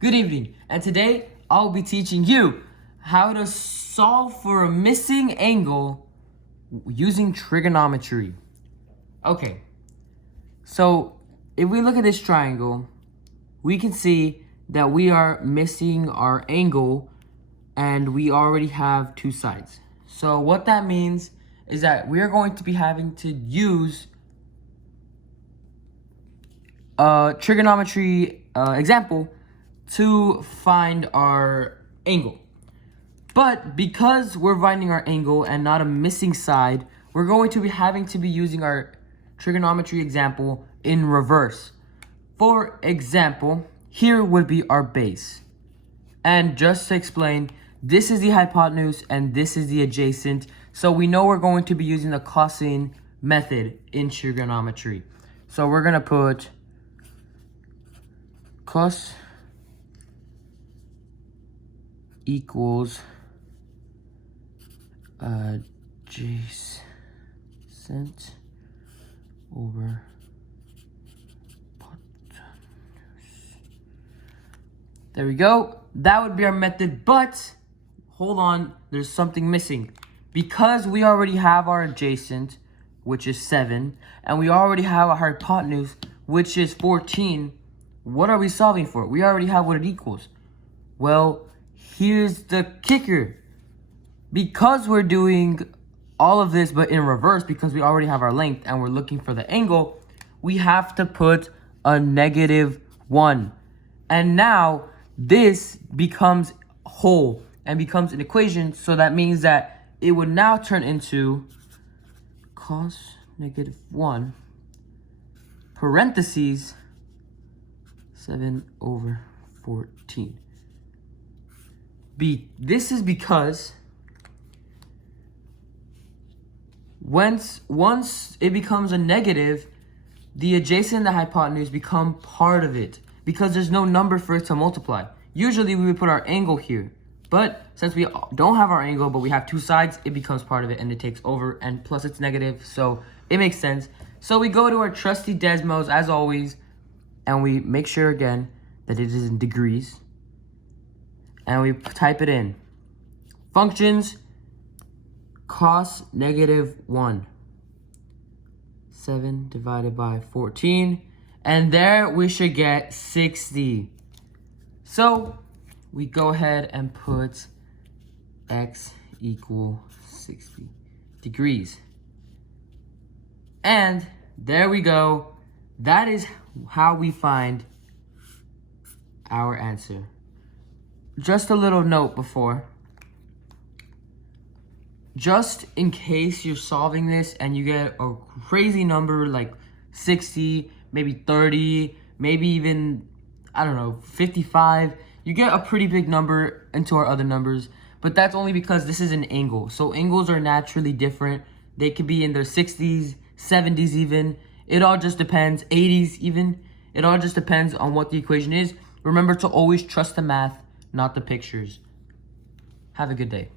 Good evening, and today I'll be teaching you how to solve for a missing angle using trigonometry. Okay, so if we look at this triangle, we can see that we are missing our angle and we already have two sides. So what that means is that we are going to be having to use a trigonometry example to find our angle. But because we're finding our angle and not a missing side, we're going to be having to be using our trigonometry example in reverse. For example, here would be our base. And just to explain, this is the hypotenuse and this is the adjacent. So we know we're going to be using the cosine method in trigonometry. So we're going to put cos equals adjacent over hypotenuse. There we go. That would be our method, but hold on, there's something missing. Because we already have our adjacent, which is 7, and we already have our hypotenuse, which is 14, what are we solving for? We already have what it equals. Well, here's the kicker. Because we're doing all of this but in reverse, because we already have our length and we're looking for the angle, we have to put a -1. And now this becomes whole and becomes an equation, so that means that it would now turn into cos -1 parentheses 7 over 14. This is because once it becomes a negative, the adjacent and the hypotenuse become part of it because there's no number for it to multiply. Usually we would put our angle here, but since we don't have our angle but we have two sides, it becomes part of it and it takes over, and plus it's negative, so it makes sense. So we go to our trusty Desmos as always, and we make sure again that it is in degrees, and we type it in. Functions, cos -1, 7 divided by 14, and there we should get 60. So we go ahead and put x equal 60 degrees. And there we go. That is how we find our answer. Just a little note before. Just in case you're solving this and you get a crazy number like 60, maybe 30, maybe even, I don't know, 55, you get a pretty big number into our other numbers, but that's only because this is an angle. So angles are naturally different. They could be in their 60s, 70s even. It all just depends, 80s even. It all just depends on what the equation is. Remember to always trust the math, not the pictures. Have a good day.